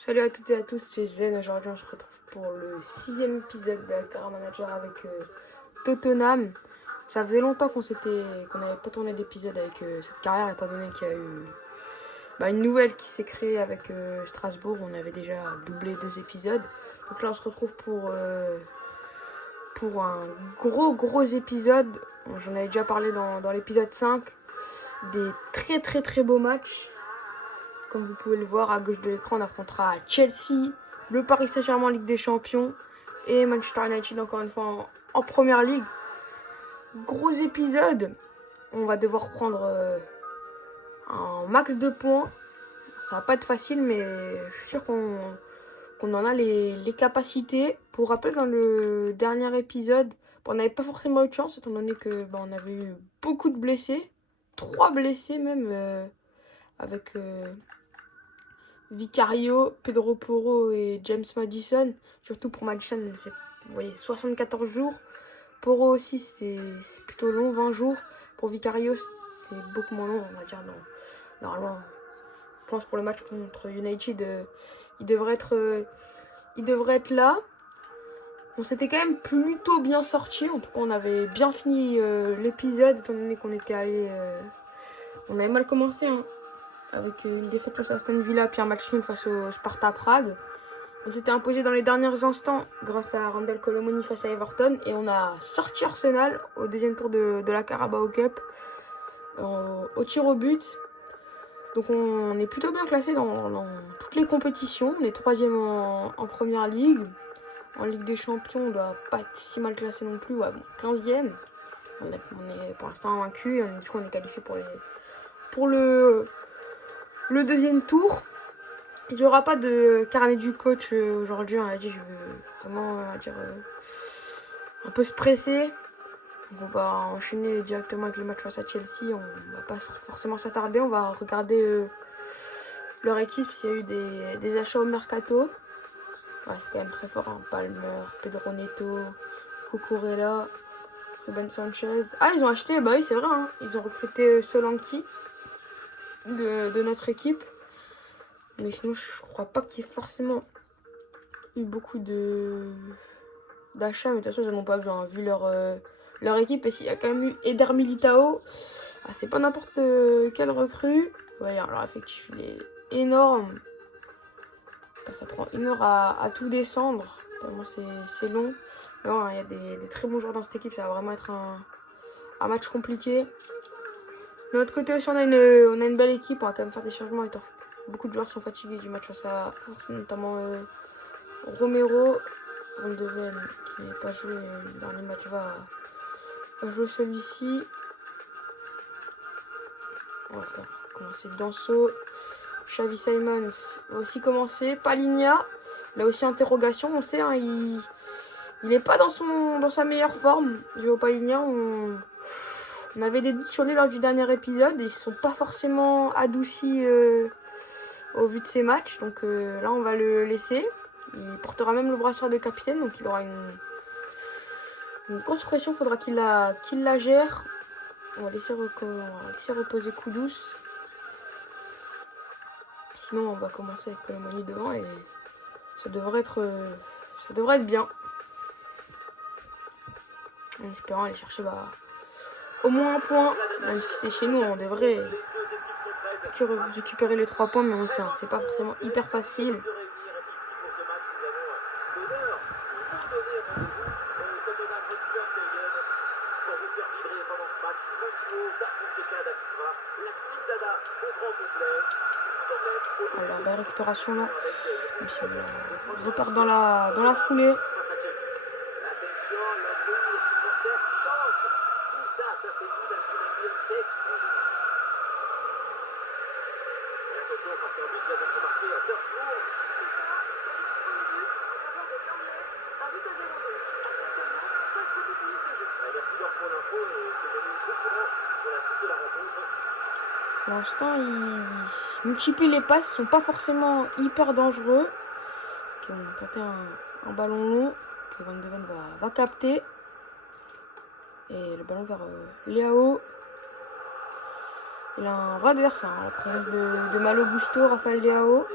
Salut à toutes et à tous, c'est Zen. Aujourd'hui, on se retrouve pour le 6e épisode de Cara Manager avec Tottenham. Ça faisait longtemps qu'on n'avait pas tourné d'épisode avec cette carrière, étant donné qu'il y a eu une nouvelle qui s'est créée avec Strasbourg. On avait déjà doublé 2 épisodes. Donc là, on se retrouve pour un gros épisode. J'en avais déjà parlé dans l'épisode 5. Des très beaux matchs. Comme vous pouvez le voir à gauche de l'écran, on affrontera Chelsea, le Paris Saint-Germain en Ligue des Champions et Manchester United encore une fois en Première Ligue. Gros épisode. On va devoir prendre un max de points. Ça va pas être facile, mais je suis sûr qu'on en a les capacités. Pour rappel, dans le dernier épisode, on n'avait pas forcément eu de chance, étant donné que on avait eu beaucoup de blessés. 3 blessés même, avec Vicario, Pedro Porro et James Maddison. Surtout pour Maddison, c'est, vous voyez, 74 jours. Porro aussi, c'est plutôt long, 20 jours. Pour Vicario, c'est beaucoup moins long, on va dire. Normalement, je pense pour le match contre United, il devrait être là. On s'était quand même plutôt bien sorti. En tout cas, on avait bien fini l'épisode, étant donné qu'on était allé... on avait mal commencé, hein, avec une défaite face à Aston Villa, puis un match nul face au Sparta Prague. On s'était imposé dans les derniers instants grâce à Randal Colomoni face à Everton, et on a sorti Arsenal au deuxième tour de la Carabao Cup au tir au but. Donc on est plutôt bien classé dans toutes les compétitions. On est 3e en Première Ligue. En Ligue des Champions, on doit pas être si mal classé non plus. Ouais, bon, 15e. On est pour l'instant invaincu. Du coup, on est qualifié pour le deuxième tour. Il n'y aura pas de carnet du coach aujourd'hui. On a dit, je veux vraiment un peu se presser. Donc on va enchaîner directement avec le match face à Chelsea. On va pas forcément s'attarder. On va regarder leur équipe s'il y a eu des achats au mercato. Ouais, c'est quand même très fort, hein. Palmer, Pedro Neto, Cucurella, Ruben Sanchez. Ah, ils ont acheté, bah oui, c'est vrai, hein. Ils ont recruté Solanki de notre équipe. Mais sinon, je crois pas qu'il y ait forcément eu beaucoup d'achats. Mais de toute façon, ils n'en ont pas besoin, vu leur équipe. Et s'il y a quand même eu Eder Militao, c'est pas n'importe quelle recrue. Ouais, leur effectif, il est énorme. Ça prend 1 heure à tout descendre, tellement c'est long. Non, il y a des très bons joueurs dans cette équipe, ça va vraiment être un match compliqué. De l'autre côté aussi, on a une belle équipe, on va quand même faire des changements. Beaucoup de joueurs sont fatigués du match face à Arsenal, notamment Romero. Van de Ven, qui n'a pas joué le dernier match, va jouer celui-ci. On va faire commencer Danso. Xavi Simons va aussi commencer. Palinha, là aussi interrogation. On sait, hein, il n'est pas dans sa meilleure forme. Joao Palinha, on avait des doutes sur lui lors du dernier épisode. Et ils ne sont pas forcément adoucis au vu de ses matchs. Donc là, on va le laisser. Il portera même le brassard de capitaine. Donc il aura une grosse pression. Il faudra qu'il la gère. On va laisser reposer Kudus. Sinon, on va commencer avec Colomani devant et ça devrait être bien. En espérant aller chercher au moins un point. Même si c'est chez nous, on devrait récupérer les 3 points, mais on le sait, c'est pas forcément hyper facile. Alors, belle récupération là. Même si on repart dans la foulée. Pour l'instant, ils multiplient les passes, ils sont pas forcément hyper dangereux. Okay, on a tenté un ballon long que Van de Ven va capter. Et le ballon vers Leao. Il a un vrai adversaire, hein, la présence de Malo Gusto, Rafael Leao.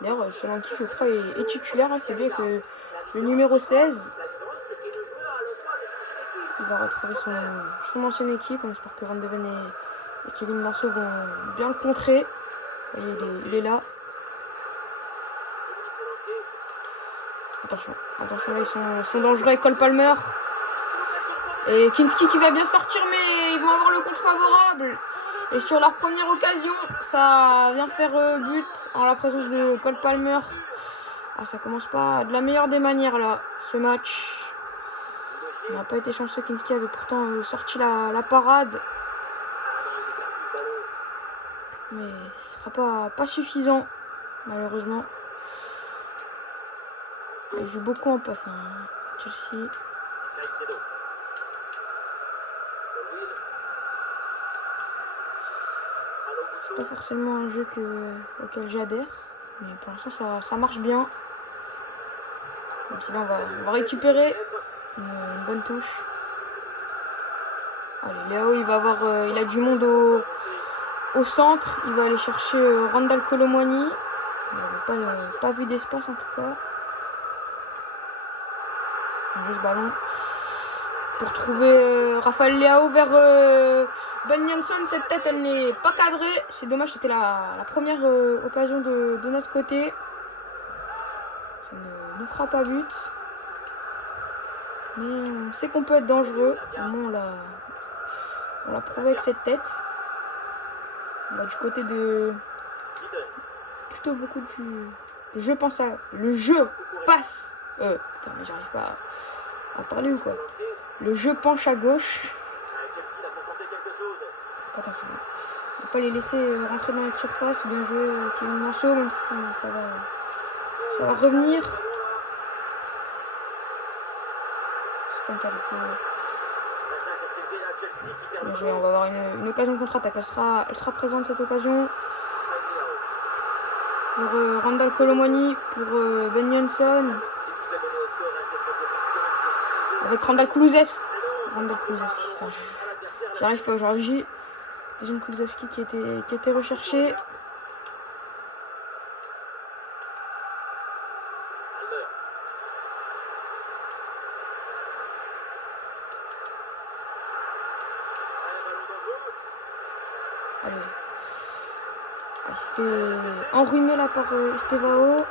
D'ailleurs, Solanke, je crois, est titulaire. C'est bien que le numéro 16. Il va retrouver son ancienne équipe. On espère que Van de Ven et Kevin Danso vont bien le contrer. Vous voyez, il est là. Attention, attention, là, ils sont dangereux avec Cole Palmer. Et Kinski qui va bien sortir, mais ils vont avoir le compte favorable. Et sur leur première occasion, ça vient faire but en la présence de Cole Palmer. Ah, ça commence pas de la meilleure des manières, là, ce match. Il n'a pas été chanceux. Kinski avait pourtant sorti la parade. Mais ce sera pas suffisant, malheureusement. Il joue beaucoup en passe, hein, Chelsea. C'est pas forcément un jeu auquel j'adhère, mais pour l'instant ça marche bien. Même si là on va récupérer une bonne touche. Allez, Léo, il a du monde au centre. Il va aller chercher Randal Kolo Muani. Il n'avait pas vu d'espace en tout cas. Juste ballon pour trouver Raphaël Leao vers Ben Janssen. Cette tête, elle n'est pas cadrée. C'est dommage, c'était la première occasion de notre côté. Ça ne nous fera pas but. Mais on sait qu'on peut être dangereux. Au moins, on l'a prouvé avec cette tête. On va du côté de... Plutôt beaucoup du jeu pense à... Le jeu passe... Putain, mais j'arrive pas à parler ou quoi. Le jeu penche à gauche. Attention. On ne va pas les laisser rentrer dans la surface. Bien joué Kevin Danso, même si ça va revenir. Spencer, il faut... Bien joué, on va avoir une occasion de contre-attaque. Elle sera présente cette occasion. Pour Randal Kolo Muani, pour Ben Janssen. Avec Randal Kulusevski. Putain, j'arrive pas aujourd'hui. Dejan Kulusevski qui a été recherché. Allez. Il s'est fait enrhumer là par Estevao.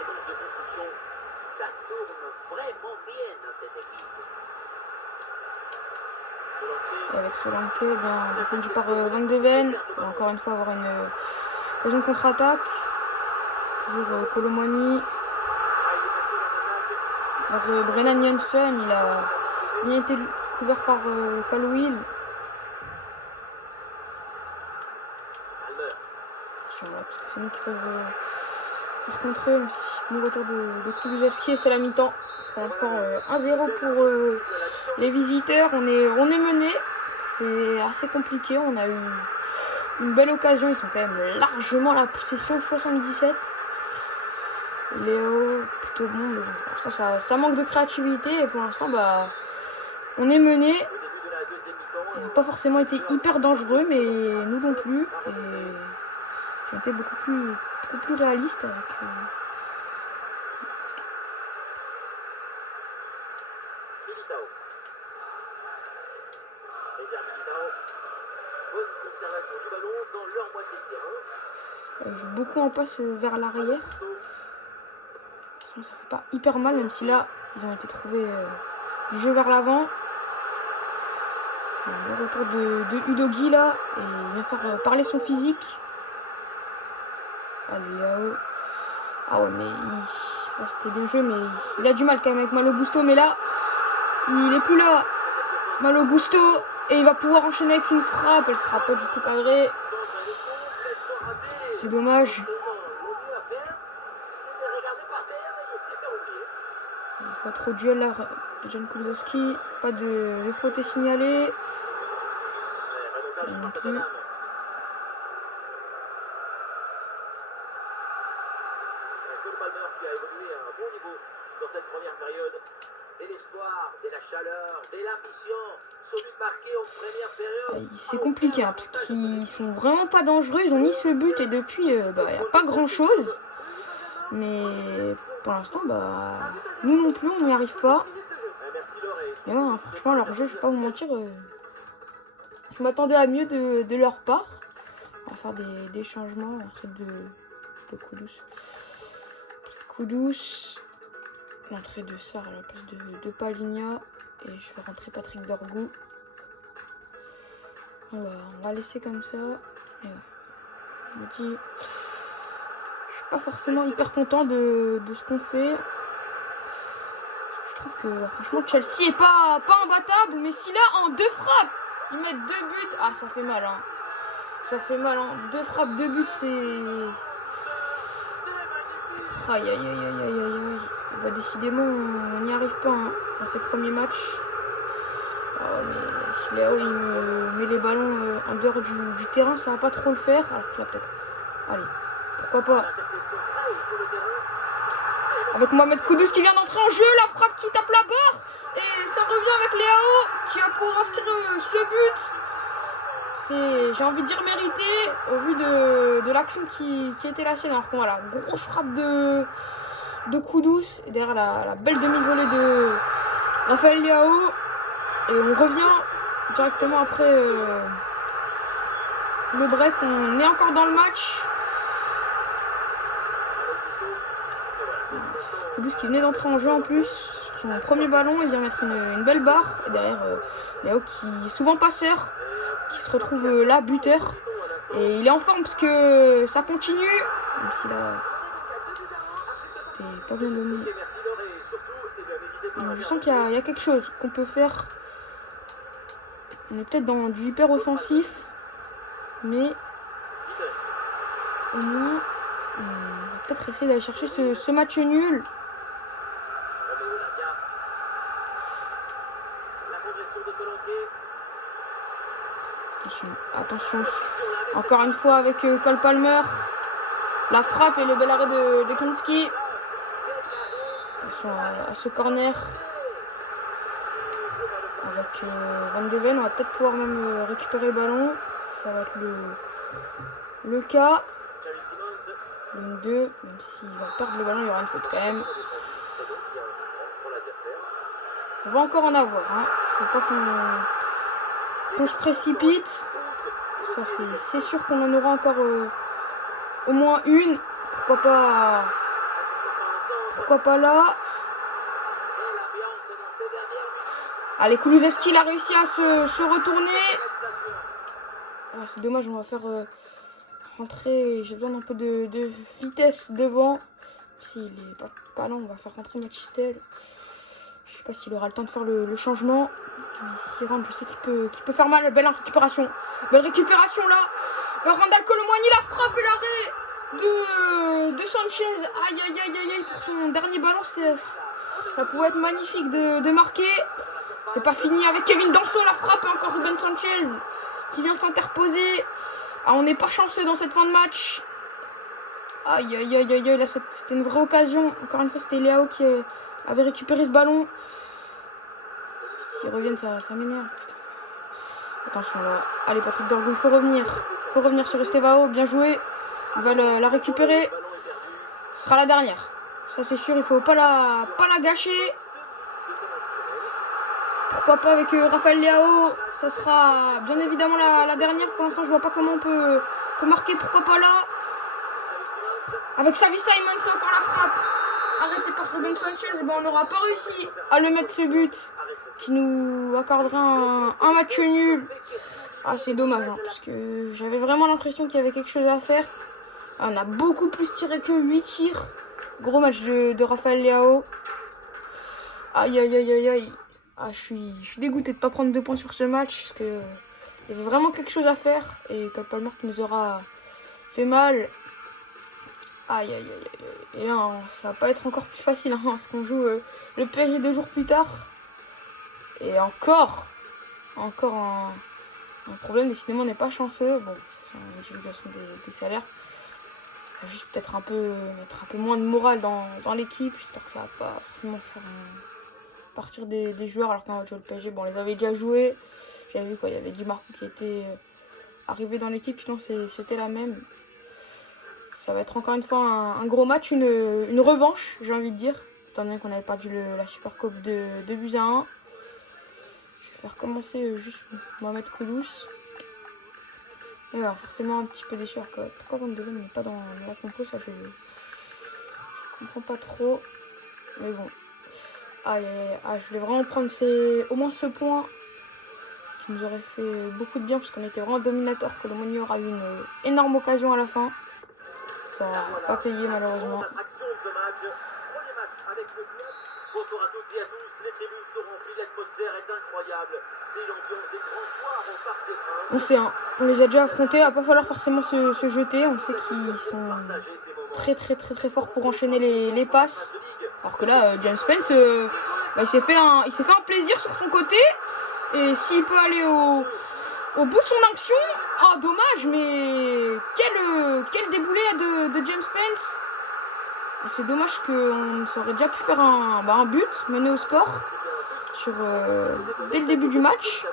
Et avec Solanke, bien défendu par Van de Ven. On va encore une fois avoir une occasion de contre-attaque. Toujours Kolo Muani. Brennan Janssen, il a bien été couvert par Colwill. Attention là, parce que c'est nous qui peuvent faire contrer. Même si bon retour de Kulusevski et c'est la mi-temps. Pour l'instant 1-0 pour les visiteurs. On est mené. C'est assez compliqué. On a eu une belle occasion. Ils sont quand même largement à la possession. 77. Léo, plutôt bon. Mais bon, ça manque de créativité. Et pour l'instant, on est mené. Ils n'ont pas forcément été hyper dangereux, mais nous non plus. Et j'ai été beaucoup plus réaliste avec... Ils jouent beaucoup en passe vers l'arrière. Ça fait pas hyper mal, même si là, ils ont été trouvés du jeu vers l'avant. C'est un bon retour de Udogie là. Et il vient faire parler son physique. Allez, là-haut. Ah ouais, mais c'était bien joué, mais il a du mal quand même avec Malo Gusto. Mais là, il est plus là. Malo Gusto. Et il va pouvoir enchaîner avec une frappe. Elle sera pas du tout cadrée. C'est dommage. Il faut trop de duel là de Dejan Kulusevski. Pas de faute signalée. Non plus. C'est compliqué hein, parce qu'ils sont vraiment pas dangereux. Ils ont mis ce but et depuis il n'y a pas grand chose. Mais pour l'instant, bah, nous non plus, on n'y arrive pas. Et ouais, franchement, leur jeu, je vais pas vous mentir, je m'attendais à mieux de leur part. On va faire des changements en fait de Kudus. Kudus, l'entrée de Sarr à la place de Palhinha. Et je fais rentrer Patrick Dorgu. On va laisser comme ça. Et ouais. Je me dis, je suis pas forcément hyper content de ce qu'on fait. Je trouve que franchement Chelsea est pas imbattable, mais si là en 2 frappes ils mettent 2 buts, ah ça fait mal hein. Ça fait mal hein. 2 frappes, 2 buts, c'est. Aïe aïe aïe aïe aïe aïe. Bah décidément on n'y arrive pas hein, dans ces premiers matchs. Oh, mais si Léo il me met les ballons en dehors du terrain, ça va pas trop le faire. Alors que là peut-être. Allez, pourquoi pas. Avec Mohamed Kudus qui vient d'entrer en jeu, la frappe qui tape la barre. Et ça revient avec Léao qui a pour inscrire ce but. C'est, j'ai envie de dire, mérité au vu de l'action qui était la sienne. Alors qu'on voilà, grosse frappe de Kudus. Et derrière la belle demi-volée de Rafael Léao. Et on revient directement après le break. On est encore dans le match. Kudus qui venait d'entrer en jeu en plus sur son premier ballon, il vient mettre une belle barre. Et derrière, Léo qui est souvent passeur, qui se retrouve là, buteur. Et il est en forme parce que ça continue. Même si là, c'était pas bien donné. Donc, je sens qu'il y a quelque chose qu'on peut faire. On est peut-être dans du hyper offensif. Mais au moins, on va peut-être essayer d'aller chercher ce match nul. Attention, encore une fois avec Cole Palmer. La frappe et le bel arrêt de Kinski. Attention à ce corner. Avec Van de Ven, on va peut-être pouvoir même récupérer le ballon. Ça va être le cas. Une 2, même s'il va perdre le ballon, il y aura une faute quand même. On va encore en avoir. Hein. Il ne faut pas qu'on se précipite. Ça c'est sûr qu'on en aura encore au moins une. Pourquoi pas là. Allez, Kulusevski il a réussi à se retourner. Ah, c'est dommage, on va faire rentrer. J'ai besoin d'un peu de vitesse devant. S'il est pas là, on va faire rentrer Machistel. Je sais pas s'il aura le temps de faire le changement. Mais s'il rentre, je sais qu'il peut faire mal. Belle récupération. Belle récupération là. Randal Colomwani, la frappe et l'arrêt de Sanchez. Aïe aïe aïe aïe aïe. Pour son dernier ballon, ça pouvait être magnifique de marquer. C'est pas fini avec Kevin Danso. La frappe et encore Ruben Sanchez qui vient s'interposer. Ah, on n'est pas chanceux dans cette fin de match. Aïe aïe aïe aïe aïe. Là, c'était une vraie occasion. Encore une fois, c'était Léao qui avait récupéré ce ballon. S'ils reviennent, ça m'énerve. Attention là. Allez, Patrick Dorgu, il faut revenir. Il faut revenir sur Estevao. Bien joué. Il va la récupérer. Ce sera la dernière. Ça, c'est sûr. Il faut pas la gâcher. Pourquoi pas avec Rafael Léao. Ça sera bien évidemment la dernière. Pour l'instant, je vois pas comment on peut marquer. Pourquoi pas là. Avec Xavi Simons, c'est encore la frappe. Arrêté par Ruben Sanchez. Ben, on n'aura pas réussi à le mettre ce but. Qui nous accorderait un match nul. Ah, c'est dommage, hein, parce que j'avais vraiment l'impression qu'il y avait quelque chose à faire. Ah, on a beaucoup plus tiré que 8 tirs. Gros match de Rafael Léao. Aïe, aïe, aïe, aïe, aïe. Ah, je suis dégoûté de ne pas prendre 2 points sur ce match, parce que il y avait vraiment quelque chose à faire. Et Cole Palmer qui nous aura fait mal. Aïe, aïe, aïe, aïe. Et là, ça va pas être encore plus facile, hein, parce qu'on joue le PSG 2 jours plus tard. Et encore un problème, décidément on n'est pas chanceux. Bon, c'est une divulgation des salaires. Il va juste peut-être mettre un peu moins de morale dans l'équipe. J'espère que ça va pas forcément faire partir des joueurs alors qu'on va jouer le PSG. Bon, on les avait déjà joués. J'avais vu quoi, il y avait Di Marco qui était arrivé dans l'équipe, sinon c'était la même. Ça va être encore une fois un gros match, une revanche, j'ai envie de dire. Étant donné qu'on avait perdu la Super Coupe de 2-1. Je vais faire commencer juste Mohamed Kudus. Et alors forcément un petit peu déçu. Pourquoi 22 n'est pas dans la compo, ça je comprends pas trop. Mais bon. Je voulais vraiment prendre au moins ce point qui nous aurait fait beaucoup de bien parce qu'on était vraiment dominateur. Colomoni aura eu une énorme occasion à la fin. Ça n'a pas payé malheureusement. Bonsoir à toutes et à tous, les tribunes sont remplies, l'atmosphère est incroyable. C'est l'ambiance des grands soirs au Parc des Princes. On sait, on les a déjà affrontés, il va pas falloir forcément se jeter. On sait qu'ils sont très forts pour enchaîner les passes. Alors que là, James Spence, il s'est fait un plaisir sur son côté. Et s'il peut aller au bout de son action, oh dommage, mais quel déboulé là de James Spence. C'est dommage qu'on aurait déjà pu faire un but, mener au score dès le début du match.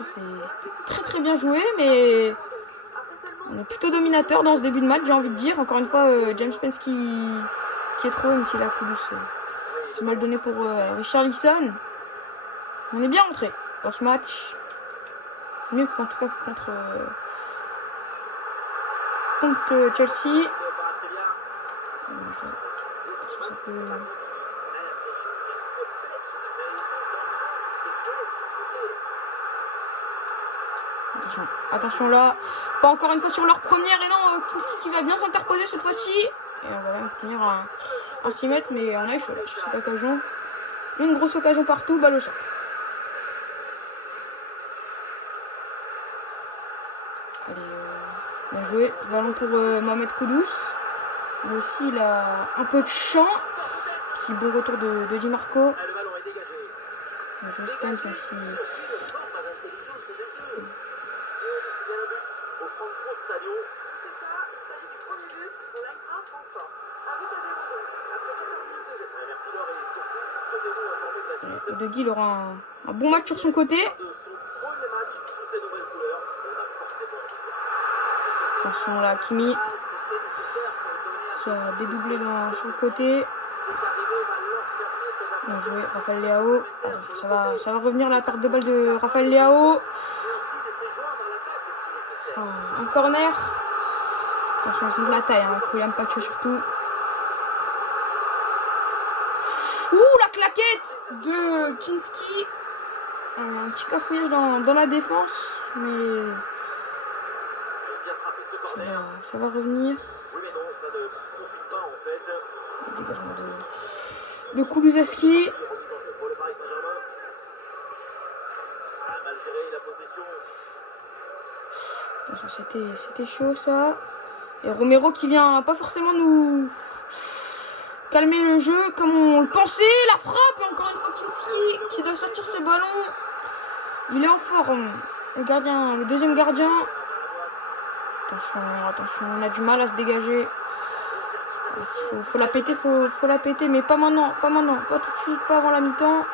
C'était très bien joué, mais on est plutôt dominateur dans ce début de match, j'ai envie de dire. Encore une fois, James Spence qui est trop, même si la Kudus c'est mal donné pour Richarlison. On est bien rentré dans ce match. Mieux qu'en tout cas contre Chelsea. Ça peut... Attention là, pas encore une fois sur leur première, et non, Kinski qui va bien s'interposer cette fois-ci. Et on va même finir à 6 mètres, mais on a eu chaud là sur cette occasion. Une grosse occasion partout, balle au centre. Allez, bien joué, ballon pour Mohamed Kudus. Mais aussi il a un peu de champ. Petit bon retour de Di Marco. Je Spence, même si... Odegi, il aura un bon match sur son côté. Attention là, Kimi qui a dédoublé sur le côté. Bien joué, Rafael Leao. Ça va revenir la perte de balle de Rafael Leao. Ce sera un corner. Attention, c'est de la taille, hein, William Pacho surtout. Ouh, la claquette de Kinski. Un petit cafouillage dans la défense, mais ça va revenir. Le dégagement de Kulusevski. C'était chaud ça. Et Romero qui vient pas forcément nous calmer le jeu comme on le pensait. La frappe, encore une fois Kinski qui doit sortir ce ballon. Il est en forme. Le deuxième gardien. Attention, on a du mal à se dégager. Faut la péter, faut la péter, mais pas maintenant, pas tout de suite, pas avant la mi-temps.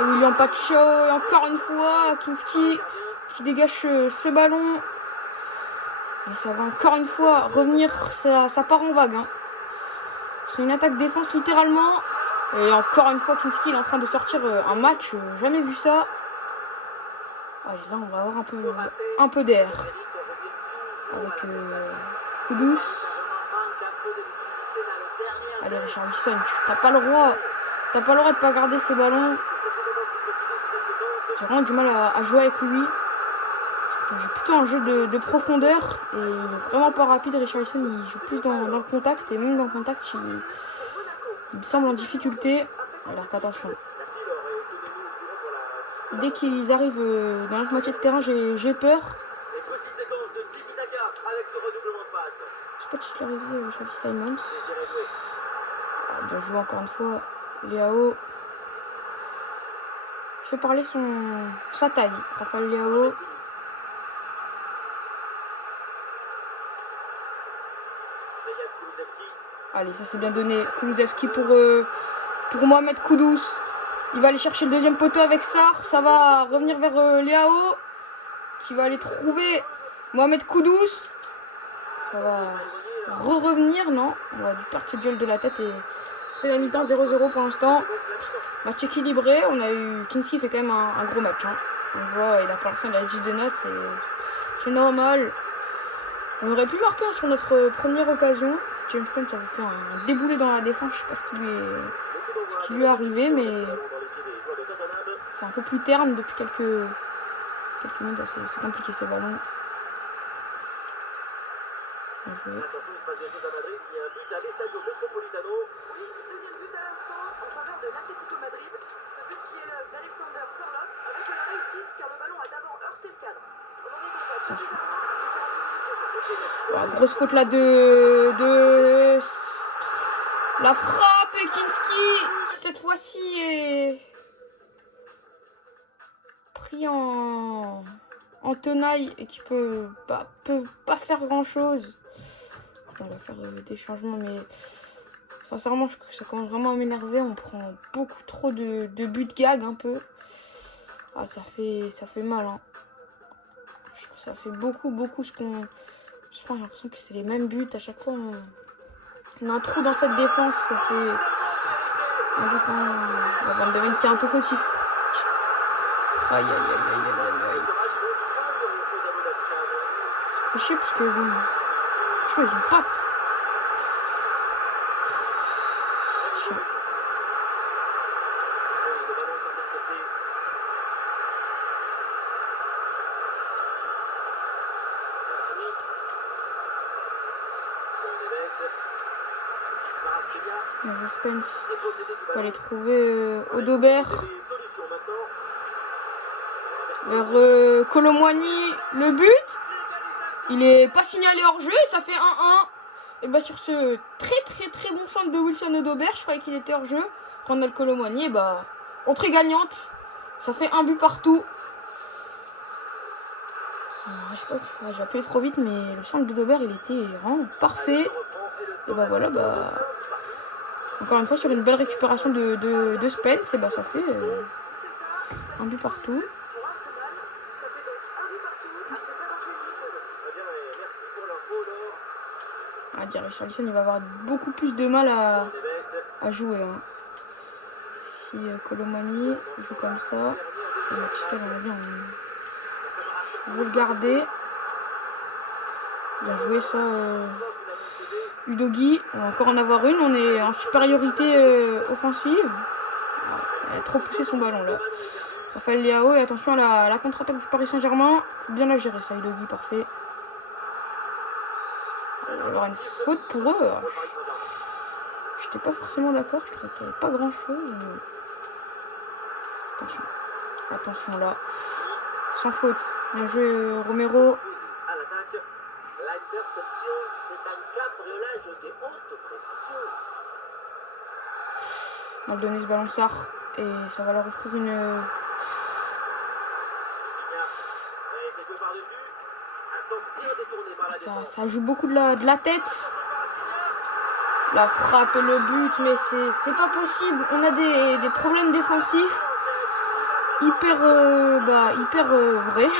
William Pacho, et encore une fois, Kinski qui dégage ce ballon. Et ça va encore une fois revenir, ça part en vague. Hein. C'est une attaque-défense littéralement. Et encore une fois, Kinski est en train de sortir un match, jamais vu ça. Allez, là, on va avoir un peu d'air. Avec Kudus. Allez, Richarlison, t'as pas le droit de pas garder ces ballons. J'ai vraiment du mal à jouer avec lui. J'ai plutôt un jeu de profondeur et il est vraiment pas rapide. Richarlison, il joue plus dans le contact et même dans le contact, il me semble en difficulté. Alors qu'attention. Dès qu'ils arrivent dans notre moitié de terrain, j'ai peur. Je peux titulariser Xavi Simons. Bien joué encore une fois. Leao. Il fait parler sa taille. Rafael Leao. Allez, ça c'est bien donné. Kulusevski pour Mohamed Kudus. Il va aller chercher le deuxième poteau avec Sarr. Ça va revenir vers Leao. Qui va aller trouver Mohamed Kudus. Ça va revenir, non? On va du perdre ce duel de la tête et c'est la mi-temps 0-0 pour l'instant. Match équilibré. On a eu Kinski fait quand même un gros match. Hein. On voit, il a pour l'instant la liste de notes, c'est normal. On aurait pu marquer sur notre première occasion. James Spence avait fait un déboulé dans la défense. Je sais pas ce qui lui est arrivé, mais c'est un peu plus terne depuis quelques minutes. C'est compliqué ces ballons. Bien joué. Attention, il se passe des choses à Madrid. Il y a un but à l'Estadio Metropolitano. Oui, deuxième but à l'instant en faveur de l'Atlético Madrid. Ce but qui est d'Alexander Sørloth avec la réussite car le ballon a d'abord heurté le cadre. On en est donc à 2 buts à 1 Ah, grosse faute là de la frappe et Kinski qui cette fois-ci est pris en tenaille et qui peut pas faire grand chose. On va faire des changements, mais sincèrement ça commence vraiment à m'énerver. On prend beaucoup trop de buts gag un peu. Ah, ça fait mal, hein. Je trouve que ça fait beaucoup ce qu'on... Je prends l'impression que c'est les mêmes buts à chaque fois. On a un trou dans cette défense, ça fait un but Van de Ven qui est un peu fautif. Aïe. Fait chier parce que bon, je vois, ils ont pas. Spence peut aller trouver Odobert vers Colomwani. Le but, il est pas signalé hors jeu, ça fait 1-1. Et bah sur ce très bon centre de Wilson Odobert, je croyais qu'il était hors jeu. Ronald Colomwani, et bah entrée gagnante, ça fait un but partout. Je sais pas, j'ai appuyé trop vite, mais le centre d'Odobert il était vraiment parfait. Et bah voilà, bah encore une fois sur une belle récupération de Spence, et bah ça fait un but partout. Richarlison il va avoir beaucoup plus de mal à jouer. Hein. Si Colomani joue comme ça, et Manchester on veut le garder. Bien joué ça. Udogie, on va encore en avoir une, on est en supériorité offensive. Il a trop poussé son ballon là. Raphaël Leao, et attention à la contre-attaque du Paris Saint-Germain. Faut bien la gérer ça, Udogie, parfait. Il va y avoir une faute pour eux. J'étais pas forcément d'accord, je trouvais qu'il n'y avait pas grand chose. Mais... Attention là. Sans faute. Bien joué Romero. L'interception, c'est un cambriolage de haute précision. On va donner ce ballon Sarr et ça va leur offrir une... Ça joue beaucoup de la tête. La frappe et le but, mais c'est pas possible. On a des problèmes défensifs hyper vrais.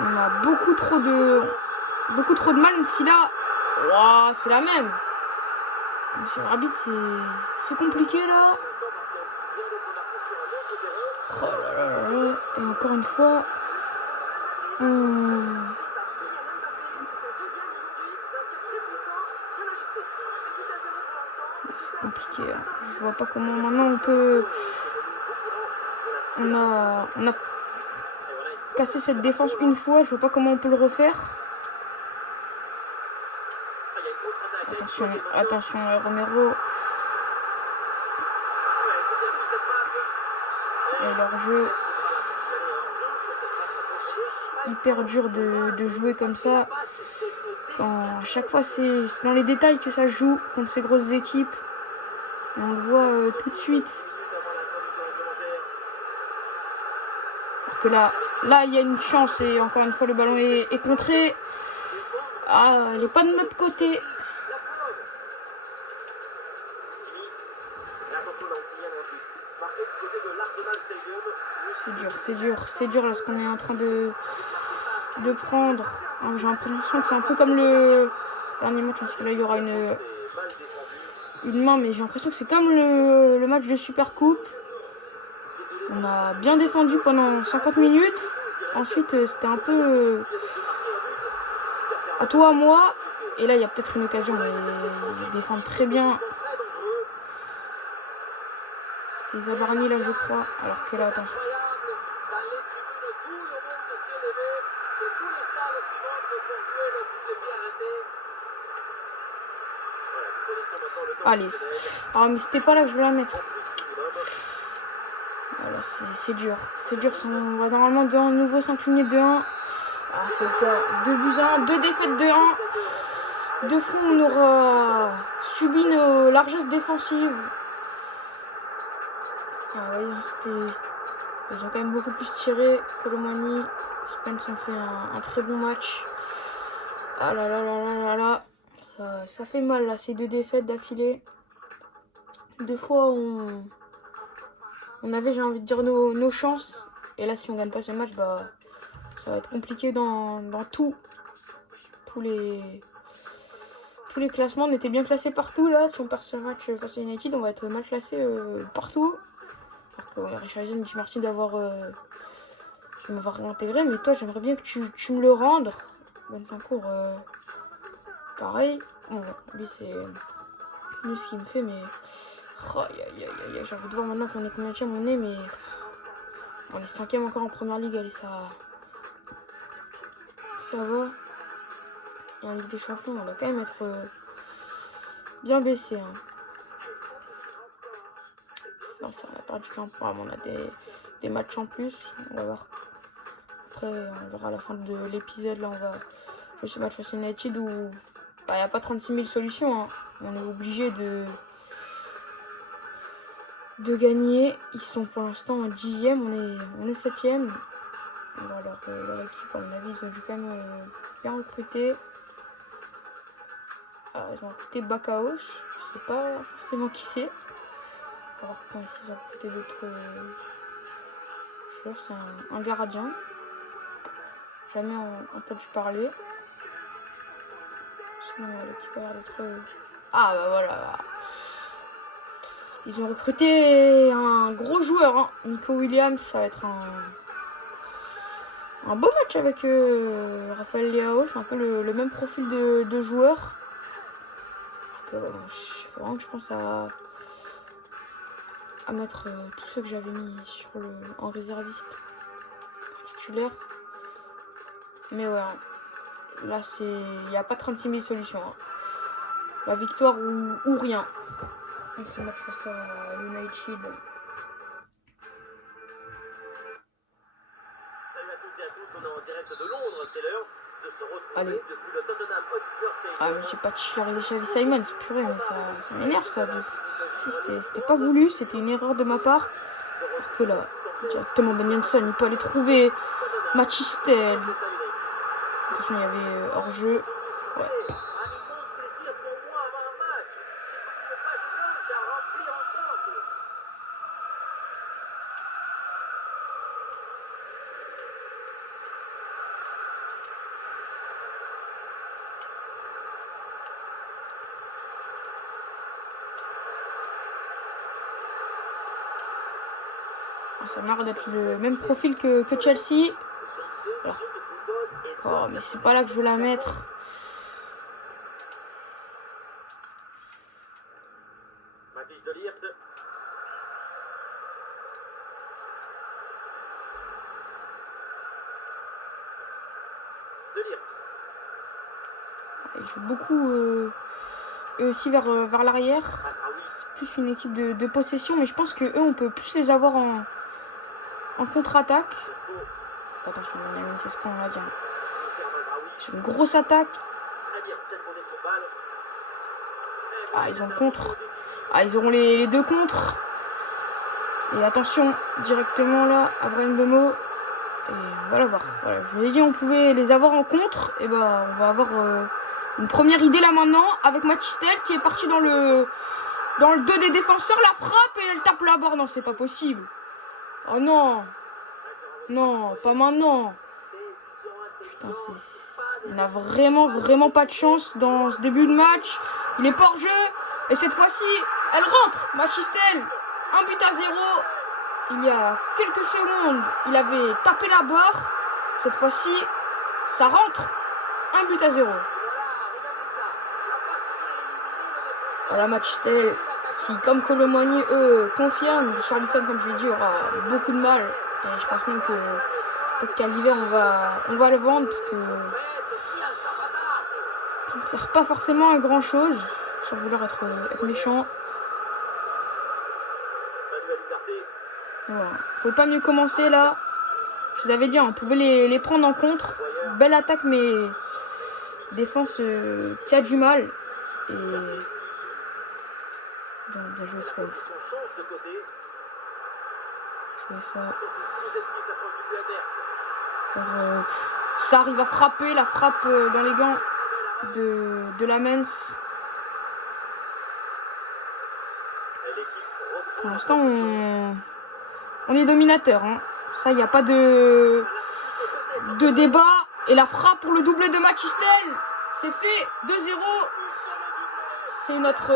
On a beaucoup trop de mal, même si là, wow, c'est la même. Monsieur l'arbitre, c'est compliqué là. Oh là. Et encore une fois, c'est compliqué. Hein. Je vois pas comment maintenant on peut. On a cassé cette défense une fois, je vois pas comment on peut le refaire. Attention, Romero. Et leur jeu. Hyper dur de jouer comme ça. Quand à chaque fois c'est dans les détails que ça joue contre ces grosses équipes. Et on le voit tout de suite. Alors que là il y a une chance et encore une fois le ballon est contré. Ah, elle n'est pas de notre côté. C'est dur lorsqu'on est en train de de prendre. J'ai l'impression que c'est un peu comme le dernier match, parce que là il y aura une main, mais j'ai l'impression que c'est comme le match de Super Coupe. On a bien défendu pendant 50 minutes. Ensuite, c'était un peu à toi, à moi. Et là, il y a peut-être une occasion, mais ils défendent très bien. C'était Zabarni, là, je crois. Alors que là, attention. Allez. Ah, mais c'était pas là que je voulais la mettre. Voilà, c'est dur. C'est dur. On va normalement de nouveau s'incliner 2-1. Ah, c'est le cas. 2 buts 1, 2 défaites de 1. De fond, on aura subi nos largesses défensives. Ah oui, ils ont quand même beaucoup plus tiré. Colomani, Spence ont fait un très bon match. Ah là là là là là là. Ça fait mal là, ces 2 défaites d'affilée. Des fois, on avait, j'ai envie de dire, nos chances. Et là, si on gagne pas ce match, bah, ça va être compliqué dans tous les classements. On était bien classés partout là. Si on perd ce match face à United, on va être mal classé partout. Alors que Richarlison, je merci de m'avoir réintégré. Mais toi, j'aimerais bien que tu me le rendes. Bentancur, pareil. Bon, lui, c'est mieux ce qu'il me fait, mais oh, j'ai envie de voir maintenant qu'on est combien de on est, mais on est 5e encore en première ligue. Allez, ça va. Et en Ligue des Champions, on va quand même être bien baissé. Hein. Ça va pas du tout. On a des matchs en plus. On va voir. Après, on verra à la fin de l'épisode. Là, on va jouer ce match face à United où il n'y a pas 36 000 solutions. Hein. On est obligé de gagner. Ils sont pour l'instant en 10e. On est 7e. Alors, leur équipe, à mon avis, ils ont dû quand même bien recruter. Alors, ils ont recruté Bakaos. Je sais pas forcément qui c'est. Alors, quand ils ont recruté d'autres joueurs, c'est un gardien. Jamais entendu parler. Sinon, l'équipe a l'air d'être. Ah, bah voilà. Ils ont recruté un gros joueur. Hein. Nico Williams, ça va être un beau match avec Raphaël Leao. C'est un peu le même profil de joueur. Il faut vraiment que je pense à mettre tous ceux que j'avais mis en réserviste titulaire. Mais ouais, là il n'y a pas 36 000 solutions. Hein. La victoire ou rien. On se met face à United. Salut à toutes et à tous, on est en direct de Londres, c'est l'heure de se retrouver Allez. depuis le Tottenham Hotspur Stadium. Ah mais j'ai pas titularisé Xavi Simons, c'est purée, mais ça m'énerve ça. C'était pas voulu, c'était une erreur de ma part. Alors que là, directement Ben Janssen, il peut aller trouver Machistel. Attention, il y avait hors-jeu. Ouais. Un immense plaisir pour moi avant un match. C'est comme une page blanche à remplir ensemble. Ça m'a l'air d'être le même profil que Chelsea. Alors, oh, mais c'est pas là que je veux la mettre. Mathis de Ligt. De Ligt. Ils jouent beaucoup eux aussi vers l'arrière. Mazraoui. C'est plus une équipe de possession, mais je pense que eux on peut plus les avoir en contre-attaque. Sesko. Attention, il y a une Sesko, on va dire. C'est un Mazraoui. C'est une grosse attaque. Très bien, cette protection balle. Ah, ils ont contre. Ah, ils auront les 2 contre. Et attention, directement là, Abraham Bemo. Et on va la voir. Voilà, je vous ai dit, on pouvait les avoir en contre. Et bah, on va avoir une première idée là maintenant avec Machistel qui est parti dans le 2 des défenseurs. La frappe et elle tape la barre. Non, c'est pas possible. Oh non. Non, pas maintenant. Putain, on a vraiment pas de chance dans ce début de match. Il est pas hors jeu. Et cette fois-ci, elle rentre. Machistel, 1-0. Il y a quelques secondes, il avait tapé la barre. Cette fois-ci, ça rentre. 1-0. Voilà Machistel qui, comme Colomani, confirme. Richarlison, comme je l'ai dit, aura beaucoup de mal. Et je pense même que peut-être qu'à l'hiver, on va le vendre parce que ça ne sert pas forcément à grand chose, sans vouloir être méchant. Voilà. On pouvait pas mieux commencer là. Je vous avais dit, on pouvait les prendre en contre. Belle attaque, mais défense qui a du mal. Et bien joué Spence. Je ça. Sarr, il va frapper, la frappe dans les gants de la Mens. Pour l'instant, on est dominateur. Hein. Ça, il n'y a pas de débat. Et la frappe pour le doublé de Machistel. C'est fait. 2-0. C'est notre,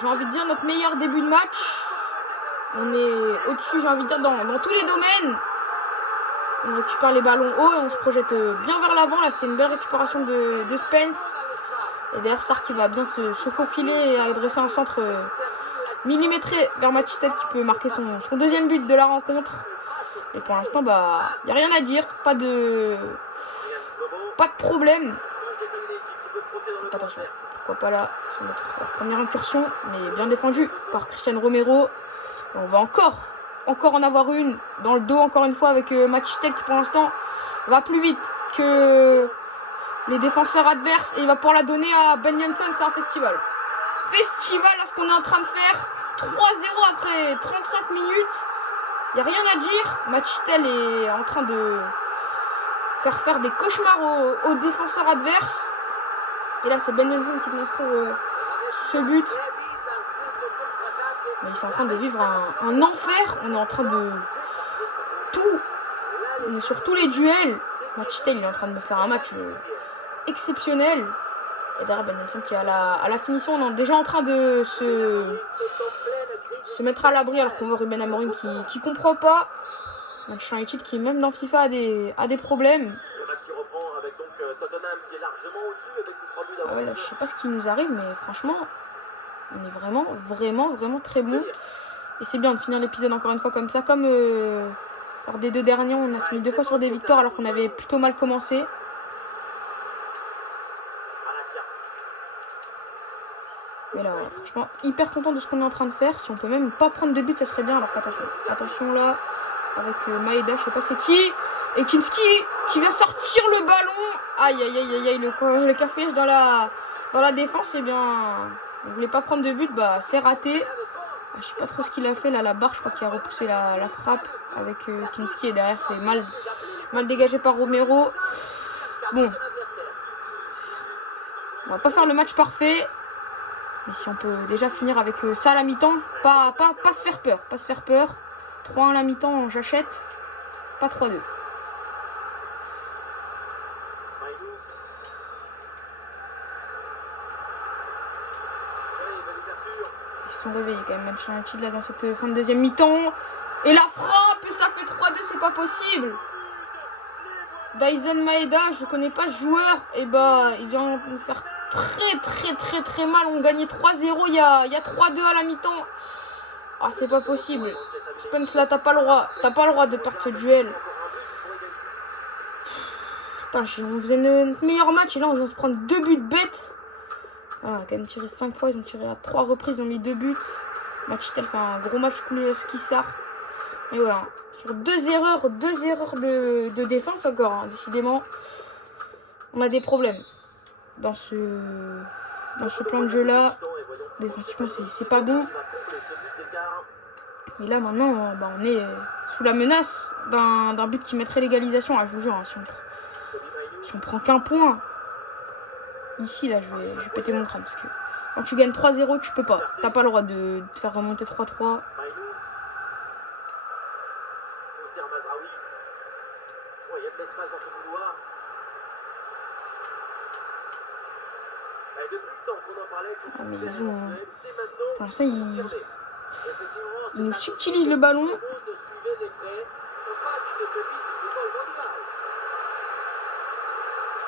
j'ai envie de dire, notre meilleur début de match. On est au-dessus, j'ai envie de dire, dans tous les domaines. On récupère les ballons hauts et on se projette bien vers l'avant. Là, c'était une belle récupération de Spence. Et derrière, Sarr qui va bien se faufiler et adresser un centre millimétré vers Machistel qui peut marquer son deuxième but de la rencontre. Et pour l'instant, bah, il n'y a rien à dire. Pas de problème. Donc, attention, pourquoi pas là, sur notre première incursion. Mais bien défendu par Cristiano Romero. Et on va encore en avoir une dans le dos, encore une fois, avec Machistel qui pour l'instant va plus vite que les défenseurs adverses. Et il va pouvoir la donner à Ben Jensen. C'est un festival. Festival à ce qu'on est en train de faire. 3-0 après 35 minutes. Il n'y a rien à dire. Machistel est en train de faire des cauchemars aux défenseurs adverses. Et là, c'est Ben Jensen qui démontre ce but. Mais ils sont en train de vivre un enfer. On est en train de tout. On est sur tous les duels. Machistel, il est en train de me faire un match exceptionnel. Et derrière Ben Jensen qui est à la finition. On est déjà en train de se mettre à l'abri alors qu'on voit Ruben Amorim qui comprend pas. Manchester United qui même dans FIFA a des problèmes. Ah ouais, là, je sais pas ce qui nous arrive, mais franchement, on est vraiment très bon. Et c'est bien de finir l'épisode encore une fois comme ça. Comme lors des deux derniers, on a fini 2 fois sur des victoires alors qu'on avait plutôt mal commencé. Mais là, franchement, hyper content de ce qu'on est en train de faire. Si on peut même pas prendre de but, ça serait bien. Alors qu'attention là, avec Maeda, je sais pas c'est qui. Et Kinski qui vient sortir le ballon. Aïe, le café dans la défense, eh bien, on voulait pas prendre de but, bah c'est raté. Je sais pas trop ce qu'il a fait là, la barre, je crois qu'il a repoussé la frappe avec Kinski et derrière c'est mal dégagé par Romero. Bon, on va pas faire le match parfait. Mais si on peut déjà finir avec ça à la mi-temps, pas se faire peur. 3-1 à la mi-temps, j'achète. Pas 3-2. Ils se sont réveillés quand même, Manchester United là dans cette fin de deuxième mi-temps. Et la frappe, ça fait 3-2, c'est pas possible. Daizen Maeda, je connais pas ce joueur. Et bah, il vient nous faire très mal. On gagnait 3-0, il y a 3-2 à la mi-temps. Ah, c'est pas possible. Spence là, t'as pas le droit de perdre ce duel. Putain, on faisait notre meilleur match et là on vient se prendre 2 buts bêtes. Ah, quand même tiré 5 fois, ils ont tiré à 3 reprises, ils ont mis 2 buts. Machistel fait un gros match Kulusevski Sarr. Et voilà, sur 2 erreurs de défense encore, hein, décidément. On a des problèmes dans ce plan de jeu là. Défensivement, c'est pas bon. Mais là maintenant, bah, on est sous la menace d'un but qui mettrait l'égalisation. Ah, je vous jure, hein, si on prend qu'un point, ici là, je vais péter mon crâne parce que quand tu gagnes 3-0, tu peux pas. T'as pas le droit de te faire remonter 3-3. Et depuis le temps qu'on en parlait, Ah, mais ils ont... c'est maintenant Pour l'instant, ils effectivement, nous subtilisent le ballon. de suivre des prêts. On parle d'une pépite du football mondial.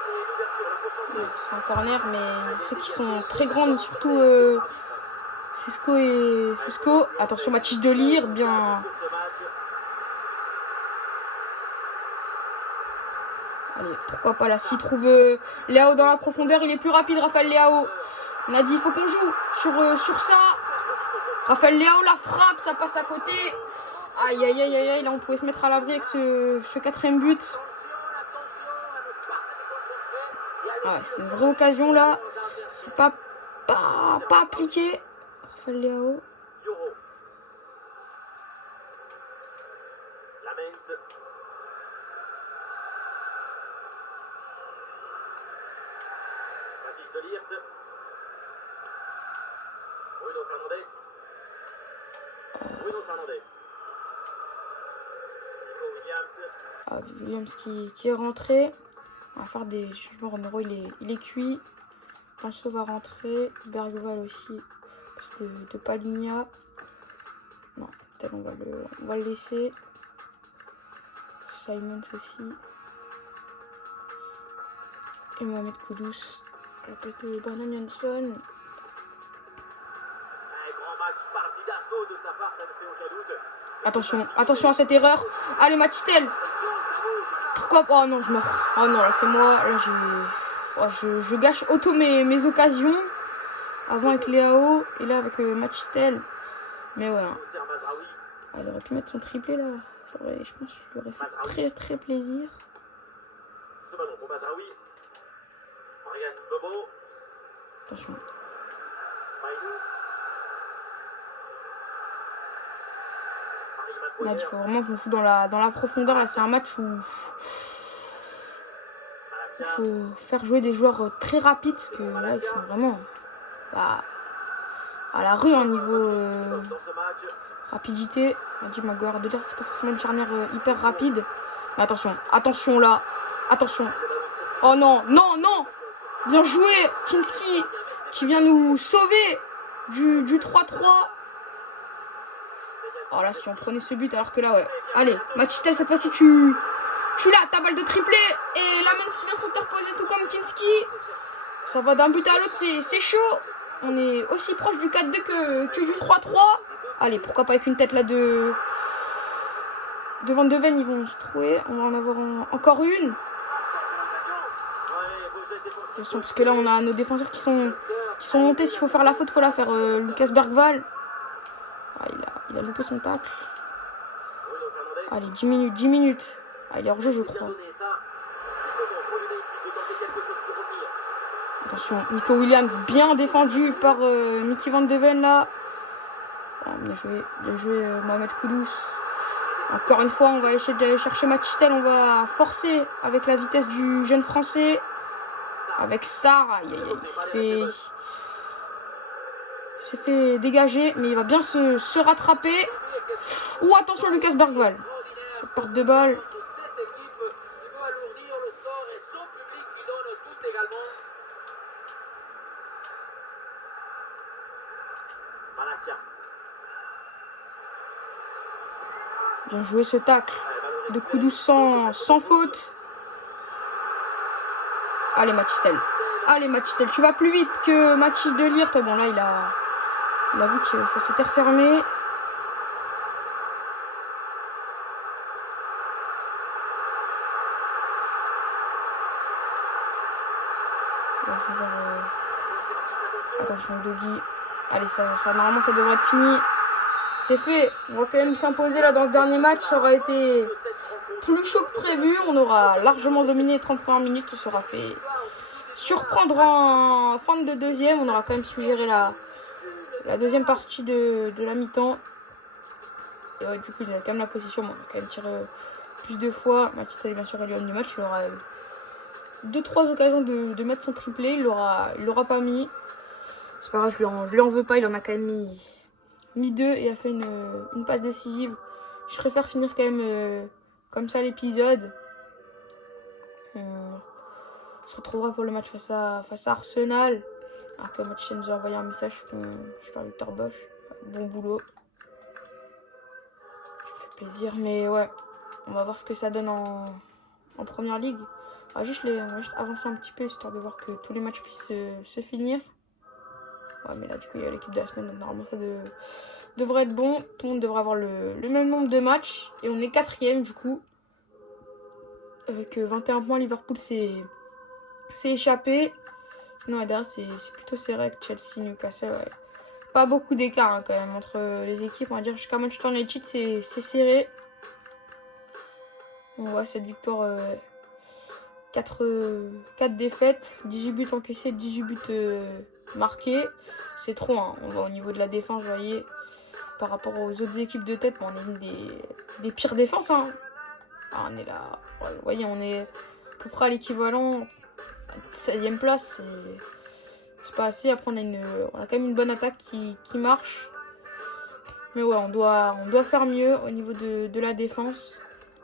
Et l'ouverture, la concentrée. C'est un corner, mais ceux qui sont très grandes, surtout Sesco et Sesco. Attention, Mathis de Lire, bien. Allez, pourquoi pas là, s'il trouve Léao dans la profondeur, il est plus rapide, Raphaël Léao. On a dit, il faut qu'on joue sur ça. Raphaël Léao, la frappe, ça passe à côté. Aïe, aïe, aïe, aïe, aïe, là, on pouvait se mettre à l'abri avec ce quatrième but. Ah, c'est une vraie occasion, là. C'est pas appliqué. Raphaël Léao. Mathis de Ligt. Bruno Fernandes. Bruno Fernandes. Nico Williams. Ah, Williams qui est rentré. On va faire des changements. Romero, il est cuit. Pinceau va rentrer. Bergval aussi. De Paligna. Non, peut-être on va le laisser. Simons aussi. Et Mohamed Kudus à la place de Brandon Johnson. Un grand match, partie d'assaut de sa part, ça ne fait aucun doute. Attention à cette erreur. Allez, Matistel. Pourquoi pas? Oh non, je meurs. Oh non, là c'est moi. Là je gâche auto mes occasions. Avant avec Léao et là avec Matistel. Mais ouais. Hein. Elle aurait pu mettre son triplé là. Je pense que je lui aurais fait très très plaisir. Ce ballon pour Mazraoui. Marianne Bobo. Attention. Maïnou. Là, il faut vraiment qu'on joue dans la profondeur. Là, c'est un match où il faut faire jouer des joueurs très rapides. Parce que là, ils sont vraiment à la rue en niveau rapidité. On a dit Maguire de dire c'est pas forcément une charnière hyper rapide. Mais attention là. Attention. Oh non. Bien joué, Kinski qui vient nous sauver du 3-3. Oh là, si on prenait ce but, alors que là, ouais. Allez, Matistel, cette fois-ci, tu l'as, ta balle de triplé. Et Lamens qui vient s'interposer, tout comme Kinski. Ça va d'un but à l'autre, c'est chaud. On est aussi proche du 4-2 que du 3-3. Allez, pourquoi pas avec une tête là de Van de Ven, ils vont se trouver. On va en avoir encore une. Attention, parce que là, on a nos défenseurs qui sont montés. S'il faut faire la faute, il faut la faire. Lucas Bergval. Ah, il a loupé son tacle. Allez, 10 minutes. Ah, il est hors jeu, je crois. Attention, Nico Williams, bien défendu par Mickey Van de Ven là. Oh, bien joué Mohamed Kudus. Encore une fois, on va essayer d'aller chercher Matistel. On va forcer avec la vitesse du jeune français. Avec Sarr, il s'est fait dégager, mais il va bien se rattraper. Ouh, attention Lucas Bergval. Cette porte de balle. Bien joué ce tacle de Kudus sans faute. Allez Matistel, tu vas plus vite que Mathis de Ligt. Bon là il a vu que ça s'était refermé. Attention Doggy. Allez, ça normalement ça devrait être fini. C'est fait. On va quand même s'imposer là dans ce dernier match. Ça aura été plus chaud que prévu. On aura largement dominé les 30 premières minutes. Ça sera fait surprendre en fin de deuxième. On aura quand même suggéré la deuxième partie de la mi-temps. Et ouais, du coup, il a quand même la position. Bon, on a quand même tiré plus de fois. Mathis est bien sûr l'homme du match. Il aura 2-3 occasions de mettre son triplé. Il l'aura pas mis. C'est pas grave, je lui en veux pas. Il en a quand même mis 2 et a fait une passe décisive. Je préfère finir quand même comme ça l'épisode. On se retrouvera pour le match face à Arsenal. Alors que Mathieu nous a envoyé un message, super Victor Bosch. Bon boulot. Ça fait plaisir, mais ouais. On va voir ce que ça donne en première ligue. On va juste avancer un petit peu, histoire de voir que tous les matchs puissent se finir. Ouais, mais là, du coup, il y a l'équipe de la semaine, donc normalement, ça devrait être bon. Tout le monde devrait avoir le même nombre de matchs. Et on est 4e, du coup. Avec 21 points, Liverpool s'est échappé. Sinon, derrière, c'est plutôt serré avec Chelsea, Newcastle. Ouais. Pas beaucoup d'écart hein, quand même entre les équipes. On va dire jusqu'à Manchester United, c'est serré. On voit cette victoire, 4 défaites, 18 buts encaissés, 18 buts marqués. C'est trop. Hein. On va au niveau de la défense, vous voyez, par rapport aux autres équipes de tête, on est une des pires défenses. Hein. Ah, on est là. Ouais, vous voyez, on est à peu près à l'équivalent. 16e place, c'est pas assez. Après, on a quand même une bonne attaque qui marche. Mais ouais, on doit faire mieux au niveau de la défense.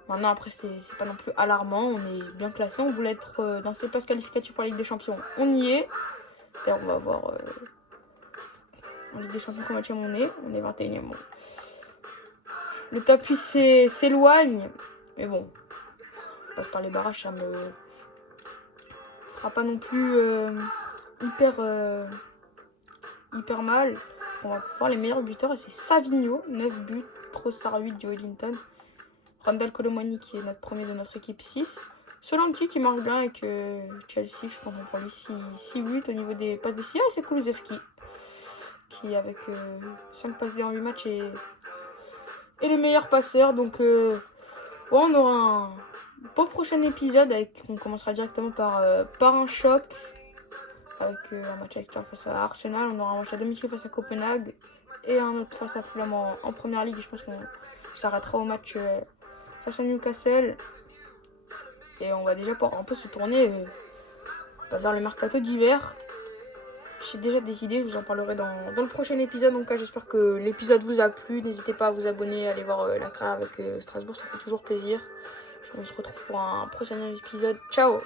Maintenant, après, c'est pas non plus alarmant. On est bien classé. On voulait être dans ces places qualificatives pour la Ligue des Champions. On y est. D'ailleurs, on va voir en Ligue des Champions combien on est. On est 21e. Bon. Le top 8 s'éloigne. Mais bon, on passe par les barrages, ça me fera pas non plus hyper mal. On va voir les meilleurs buteurs et c'est Savigno, 9 buts, Trossard 8, Joe Linton, Randal Colomani qui est notre premier de notre équipe 6, Solanke qui marche bien avec Chelsea, je pense qu'on prend lui 6 buts au niveau des passes décisives. C'est Kulusevski qui avec 5 passes D en 8 matchs est le meilleur passeur. Donc bon, on aura un beau prochain épisode on commencera directement par un choc. Avec un match externe face à Arsenal, on aura un match à domicile face à Copenhague et un autre face à Fulham en première ligue. Je pense qu'on s'arrêtera au match face à Newcastle. Et on va déjà pouvoir un peu se tourner vers le mercato d'hiver. J'ai déjà décidé, je vous en parlerai dans le prochain épisode. Donc j'espère que l'épisode vous a plu. N'hésitez pas à vous abonner, à aller voir la carrière avec Strasbourg, ça fait toujours plaisir. On se retrouve pour un prochain épisode. Ciao!